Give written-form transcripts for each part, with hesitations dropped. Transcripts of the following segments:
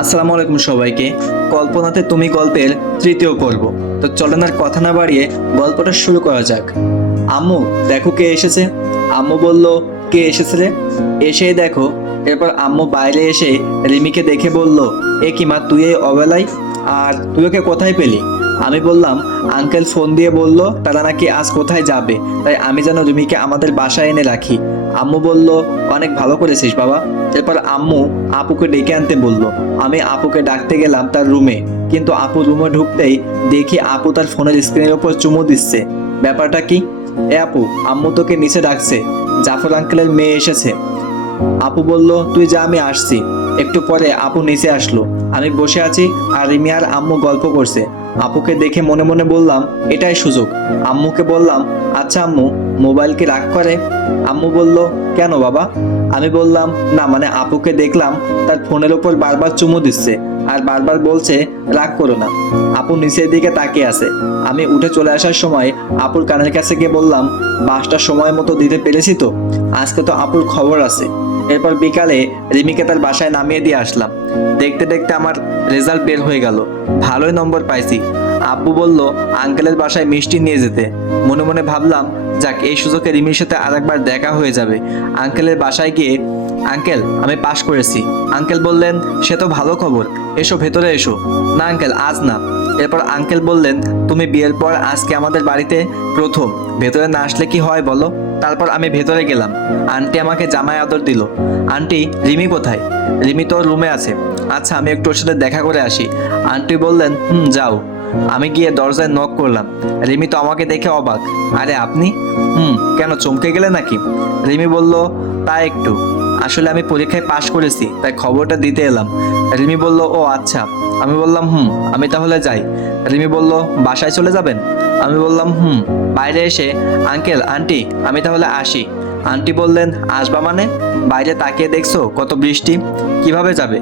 আসসালামু আলাইকুম সবাইকে। কল্পনাতে তুমি গল্পের তৃতীয় পর্ব। তো চলেন আর কথা না বাড়িয়ে গল্পটা শুরু করা যাক। আম্মু, দেখো কে এসেছে। আম্মু বলল, কে এসেছে রে? এসেই দেখো। এরপর আম্মু বাইরে এসে রিমিকে দেখে বলল, এ কি মা, তুই এই অবেলায়? আর তুই ওকে কোথায় পেলি? আমি বললাম, আঙ্কেল ফোন দিয়ে বলল তারা নাকি আজ কোথায় যাবে, তাই আমি যেন রিমিকে আমাদের বাসায় এনে রাখি। আম্মু বলল, অনেক ভালো করেছিস বাবা। এরপর আম্মু আপুকে ডেকে আনতে বলল। আমি আপুকে ডাকতে গেলাম তার রুমে, কিন্তু আপু রুমে ঢুকতেই দেখি আপু তার ফোনের স্ক্রিনের উপর চুমু দিচ্ছে। ব্যাপারটা কি? এ আপু, আম্মু তোকে নিচে ডাকছে, জাফর আঙ্কেলের মেয়ে এসেছে। আপু বলল, তুই যা, আমি আসছি। একটু পরে আপু নিচে আসলো। আমি বসে আছি আর রিমি আর আম্মু গল্প করছে। আপুকে দেখে মনে মনে বললাম, এটাই সুযোগ। আম্মুকে বললাম, আচ্ছা আম্মু, মোবাইল কি রাগ করে? আম্মু বলল, কেন বাবা? আমি বললাম, না মানে আপুকে দেখলাম তার ফোনের ওপর বারবার চুমু দিচ্ছে আর বারবার বলছে রাগ করো না। আপু নিচের দিকে তাকিয়ে আছে। আমি উঠে চলে আসার সময় আপুর কানের কাছে গিয়ে বললাম, বাসটা সময় মতো দিতে পেরেছি তো? আজকে তো আপুর খবর আছে। এরপর বিকালে রিমিকে তার বাসায় নামিয়ে দিয়ে আসলাম। দেখতে দেখতে আমার রেজাল্ট বের হয়ে গেল। ভালোই নম্বর পাইছি। আব্বু বলল আঙ্কেলের বাসায় মিষ্টি নিয়ে যেতে। মনে মনে ভাবলাম, যাক, এই সুযোগে রিমির সাথে আরেকবার দেখা হয়ে যাবে। আঙ্কেলের বাসায় গিয়ে, আঙ্কেল, আমি পাশ করেছি। আঙ্কেল বললেন, সে তো ভালো খবর, এসো ভেতরে এসো। না আঙ্কেল, আজ না। এরপর আঙ্কেল বললেন, তুমি বিয়ের পর আজকে আমাদের বাড়িতে প্রথম, ভেতরে না আসলে কি হয় বলো? তারপর আমি ভেতরে গেলাম। আন্টি আমাকে জামাই আদর দিল। আন্টি, রিমি কোথায়? রিমি তো রুমে আছে। আচ্ছা, আমি একটু ওর সাথে দেখা করে আসি। আন্টি বললেন, যাও। আমি গিয়ে দরজায় নক করলাম। রিমি তো আমাকে দেখে অবাক। আরে আপনি? কেন, চমকে গেলে নাকি? রিমি বলল, তা একটু। আসলে আমি পরীক্ষায় পাশ করেছি, তাই খবরটা দিতে এলাম। রিমি বলল, ও আচ্ছা। আমি বললাম, আমি তাহলে যাই। রিমি বলল, বাসায় চলে যাবেন? আমি বললাম, বাইরে এসে, আঙ্কেল আন্টি, আমি তাহলে আসি। আন্টি বললেন, আসবা মানে? বাইরে তাকিয়ে দেখছো কত বৃষ্টি, কিভাবে যাবে?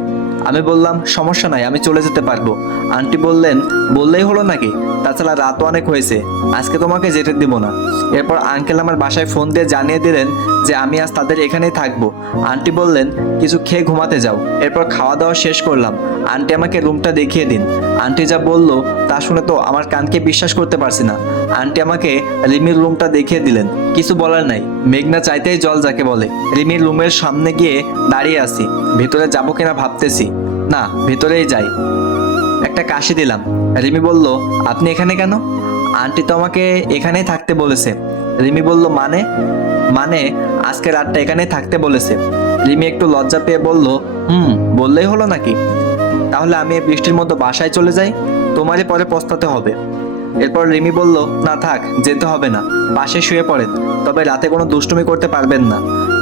আমি বললাম, সমস্যা নাই, আমি চলে যেতে পারবো। আন্টি বললেন, বললেই হলো নাকি? তাছাড়া রাত অনেক হয়েছে, আজকে তোমাকে যেতে দিব না। এরপর আঙ্কেল আমার বাসায় ফোন দিয়ে জানিয়ে দিলেন যে আমি আজ তাদের এখানেই থাকবো। আন্টি বললেন, কিছু খেয়ে ঘুমাতে যাও। এরপর খাওয়া দাওয়া শেষ করলাম। আন্টি আমাকে রুমটা দেখিয়ে দিন। আন্টি যা বলল তা শুনে তো আমার কানকে বিশ্বাস করতে পারছি না। আন্টি আমাকে রিমির রুমটা দেখিয়ে দিলেন। কিছু বলার নাই, মেঘনা চাইতেই জল যাকে বলে। রিমির রুমের সামনে গিয়ে দাঁড়িয়ে আছি। ভেতরে যাবো কিনা ভাবতেছি। না, ভেতরেই যাই। একটা কাশি দিলাম। রিমি বলল, আপনি এখানে কেন? আন্টি তো আমাকে এখানেই থাকতে বলেছে। রিমি বলল, মানে? মানে আজকে রাতটা এখানেই থাকতে বলেছে। রিমি একটু লজ্জা পেয়ে বলল, বললেই হলো নাকি? তাহলে আমি এই বৃষ্টির মধ্যে বাসায় চলে যাই, তোমারই পরে পস্তাতে হবে। এরপর রিমি বলল, না থাক, যেতে হবে না, পাশে শুয়ে পড়েন, তবে রাতে কোনো দুষ্টুমি করতে পারবেন না।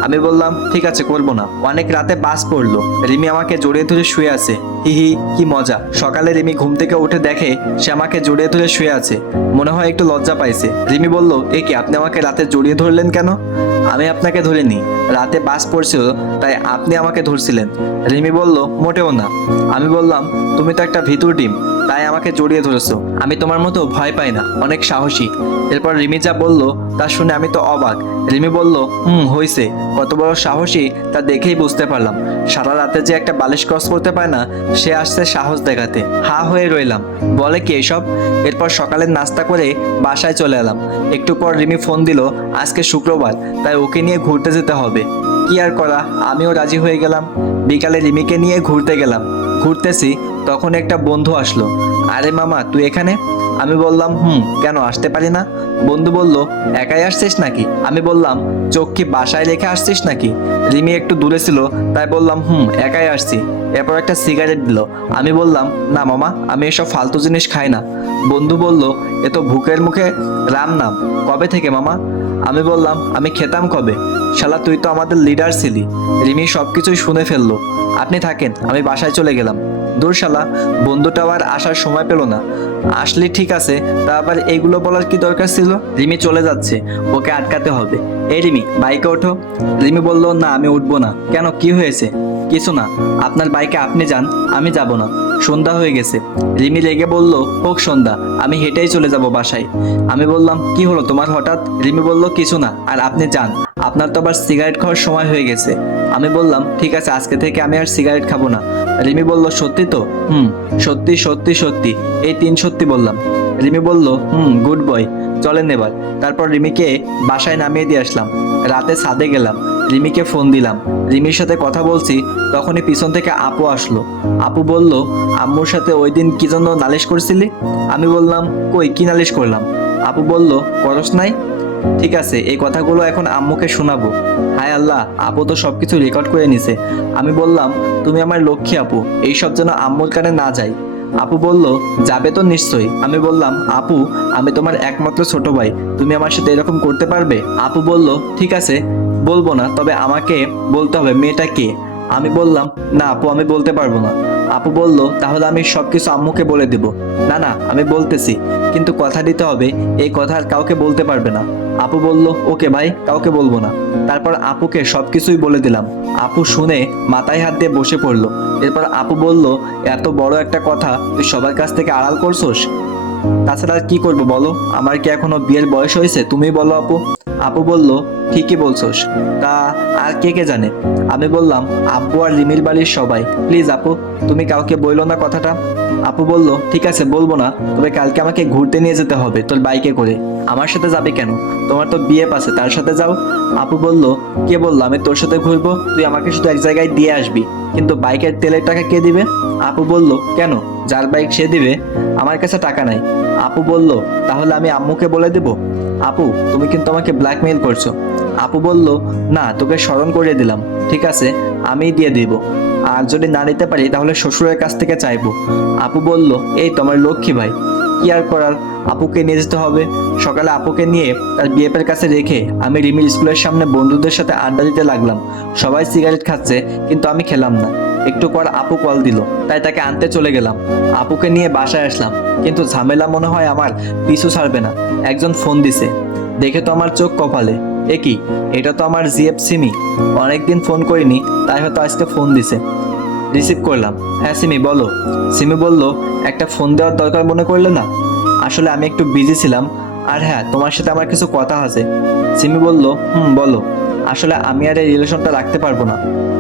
আমি বললাম, ঠিক আছে, করবো না। অনেক রাতে বাস পড়লো। রিমি আমাকে জড়িয়ে ধরে শুয়ে আছে। হিহি, কি মজা। সকালে রিমি ঘুম থেকে উঠে দেখে সে আমাকে জড়িয়ে ধরে শুয়ে আছে। মনে হয় একটু লজ্জা পাইছে। রিমি বলল, এ কি, আপনি আমাকে রাতে জড়িয়ে ধরলেন কেন? আমি আপনাকে ধরিনি, রাতে বাস পড়ছিল তাই আপনি আমাকে ধরছিলেন। রিমি বলল, মোটেও না। আমি বললাম, তুমি তো একটা ভিতুর ডিম, তাই আমাকে জড়িয়ে ধরেছো। আমি তোমার মতো ভয় পাই না, অনেক সাহসী। এরপর রিমি যা বলল তা শুনে আমি তো অবাক। রিমি বলল, হইছে, কত বড় সাহসী তা দেখেই বুঝতে পারলাম। সারা রাতে যে একটা বালিশ ক্রস করতে পারে না, সে আসছে সাহস দেখাতে। হা হয়ে রইলাম, বলে কি এসব? এরপর সকালের নাস্তা করে বাসায় চলে এলাম। একটু পর রিমি ফোন দিল, আজকে শুক্রবার, তাই ওকে নিয়ে ঘুরতে যেতে হবে। কি আর করা, আমিও রাজি হয়ে গেলাম। বিকালে রিমিকে নিয়ে ঘুরতে গেলাম। ঘুরতেছি, তখন একটা বন্ধু আসলো। আরে মামা, তুই এখানে? আমি বললাম, কেন, আসতে পারি না? বন্ধু বলল, একাই আসছিস নাকি? আমি বললাম, চোখ কি বাসায় রেখে আসছিস নাকি? রিমি একটু দূরে ছিল, তাই বললাম, একাই আসছি। এরপর একটা সিগারেট দিল। আমি বললাম, না মামা, আমি এসব ফালতু জিনিস খাই না। বন্ধু বলল, এ তো ভুকের মুখে রাম নাম, কবে থেকে মামা? আমি বললাম, আমি খেতাম কবে? শালা, তুই তো আমাদের লিডার ছিলি। রিমি সবকিছুই শুনে ফেললো। আপনি থাকেন, আমি বাসায় চলে গেলাম। দূর শালা, বন্ধুটা আবার আসার সময় পেল না। আসলে ঠিক আছে, তা আবার এইগুলো বলার কি দরকার ছিল? রিমি চলে যাচ্ছে, ওকে আটকাতে হবে। এই রিমি, বাইকে ওঠো। রিমি বলল, না, আমি উঠবো না। কেন, কি হয়েছে? কিছু না, আপনার বাইকে আপনি যান, আমি যাব না। সন্ধ্যা হয়ে গেছে। রিমি রেগে বলল, হোক সন্ধ্যা, আমি হেঁটেই চলে যাব বাসায়। আমি বললাম, কি হলো তোমার হঠাৎ? রিমি বলল, কিছু না, আর আপনি যান, আপনার তো আবার সিগারেট খাওয়ার সময় হয়ে গেছে। আমি বললাম, ঠিক আছে, আজকে থেকে আমি আর সিগারেট খাবো না। রিমি বলল, সত্যি তো? সত্যি সত্যি সত্যি, এই 3 সত্যি বললাম। রিমি বলল, গুড বয়, চলেন এবার। তারপর রিমিকে বাসায় নামিয়ে দিয়ে আসলাম। রাতে ছাদে গেলাম, রিমিকে ফোন দিলাম, রিমির সাথে কথা বলছি, তখনই পিছন থেকে আপু আসলো। আপু বলল, আম্মুর সাথে ওই দিন কি জন্য নালিশ করছিলি? আমি বললাম, কই কি নালিশ করলাম? আপু বলল, করস নাই? ঠিক আছে, এই কথাগুলো এখন আম্মুকে শোনাবো। হায় আল্লাহ, আপু তো সবকিছু রেকর্ড করে নিছে। আমি বললাম, তুমি আমার লক্ষ্মী আপু, এইসব যেন আম্মুর কানে না যায়। আপু বলল, যাবে তো নিশ্চয়ই। আমি বললাম, আপু আমি তোমার একমাত্র ছোট ভাই, তুমি আমার সাথে এরকম করতে পারবে? আপু বলল, ঠিক আছে বলবো না, তবে আমাকে বলতে হবে মেয়েটা কে। আমি বললাম, না আপু আমি বলতে পারবো না। আপু বলল, তাহলে আমি সবকিছু আম্মুকে বলে দেব। না না, আমি বলতেছি, কিন্তু কথা দিতে হবে এই কথা আর কাউকে বলতে পারবে না। আপু বলল, ওকে ভাই, কাউকে বলবো না। তারপর আপুকে সবকিছুই বলে দিলাম। আপু শুনে মাথায় হাত দিয়ে বসে পড়লো। এরপর আপু বলল, এত বড় একটা কথা তুই সবার কাছ থেকে আড়াল করছোস? তাছাড়া আর কি করবো বলো, আমার কি এখনো বিয়ের বয়স হয়েছে? তুমি বলো আপু। আপু বলল, ঠিকই বলছোস, তা আর কে কে জানে? আমি বললাম, আব্বু আর রিমির বাড়ির সবাই। প্লিজ আপু, তুমি কাউকে বইলো না কথাটা। আপু বলল, ঠিক আছে বলবো না, তবে কালকে আমাকে ঘুরতে নিয়ে যেতে হবে তোর বাইকে করে। আমার সাথে যাবে কেন? তোমার তো বিয়ে পাশে, তার সাথে যাও। আপু বলল, কে বললো আমি তোর সাথে ঘুরবো? তুই আমাকে শুধু এক জায়গায় দিয়ে আসবি, কিন্তু বাইকের তেলের টাকা কে দিবে? আপু বলল, কেন, যার বাইক সে দিবে, আমার কাছে টাকা নাই। আপু বলল, তাহলে আমি আম্মুকে বলে দেব। আপু তুমি কিন্তু আমাকে ব্ল্যাকমেইল করছো। আপু বলল, না তোকে স্মরণ করিয়ে দিলাম, ঠিক আছে আমিই দিয়ে দিব, আর যদি না দিতে পারি তাহলে শ্বশুরের কাছ থেকে চাইবো। আপু বলল, এই তো আমার লক্ষ্মী ভাই, কি আর করার, আপুকে নিয়ে যেতে হবে। সকালে আপুকে নিয়ে তার বিএফের কাছে রেখে আমি রিমির স্কুলের সামনে বন্ধুদের সাথে আড্ডা দিতে লাগলাম। সবাই সিগারেট খাচ্ছে, কিন্তু আমি খেলাম না। একটু পর আপু কল দিল, তাই তাকে আনতে চলে গেলাম। আপুকে নিয়ে বাসায় আসলাম, কিন্তু ঝামেলা মনে হয় আমার পিছু ছাড়বে না। একজন ফোন দিছে, দেখে তো আমার চোখ কপালে। এ কি, এটা তো আমার জিএফ সিমি, অনেকদিন ফোন করিনি, তাই হয়তো আজকে ফোন দিছে। রিসিভ করলাম। হ্যাঁ সিমি বলো। সিমি বলল, একটা ফোন দেওয়ার দরকার মনে করলে না? আসলে আমি একটু বিজি ছিলাম, আর হ্যাঁ তোমার সাথে আমার কিছু কথা আছে। সিমি বলল, বলো। আসলে আমি আর এই রিলেশনটা রাখতে পারবো না।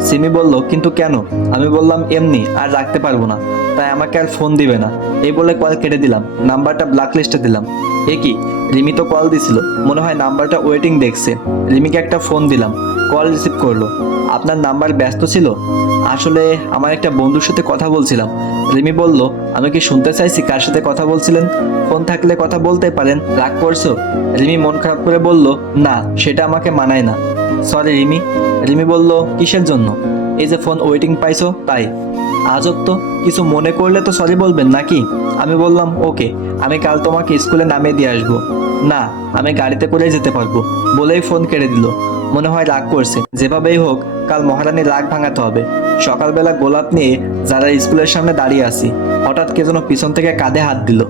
সিমি বলল, কিন্তু কেন? আমি বললাম, এমনি আর রাখতে পারবো না, তাই আমাকে আর ফোন দিবে না। এই বলে কল কেটে দিলাম, নাম্বারটা ব্ল্যাক লিস্টে দিলাম। এ কি, রিমি তো কল দিছিল, মনে হয় নাম্বারটা ওয়েটিং দেখছে। রিমিকে একটা ফোন দিলাম, কল রিসিভ করলো। আপনার নাম্বার ব্যস্ত ছিল? আসলে আমার একটা বন্ধুর সাথে কথা বলছিলাম। রিমি বলল, আমি কি শুনতে চাইছি কার সাথে কথা বলছিলেন? ফোন থাকলে কথা বলতে পারেন, রাগ করছো? রিমি মন খারাপ করে বলল, না সেটা আমাকে মানায় না, সরি রিমি। রিমি বলল, কিসের জন্য? এই যে ফোন ওয়েটিং পাইছো তাই। আজব তো, কিছু মনে করলে তো সরি বলবেন নাকি? আমি বললাম, ওকে, আমি কাল তোমাকে স্কুলে নামিয়ে দিয়ে আসবো। না, আমি গাড়িতে করে যেতে পারবো, বলেই ফোন কেটে দিল। মনে হয় রাগ করছে, যেভাবেই হোক কাল মহারানীর রাগ ভাঙাতে হবে। সকালবেলা গোলাপ নিয়ে যারা স্কুলের সামনে দাঁড়িয়ে আছি, হঠাৎ কে যেন পিছন থেকে কাঁধে হাত দিল।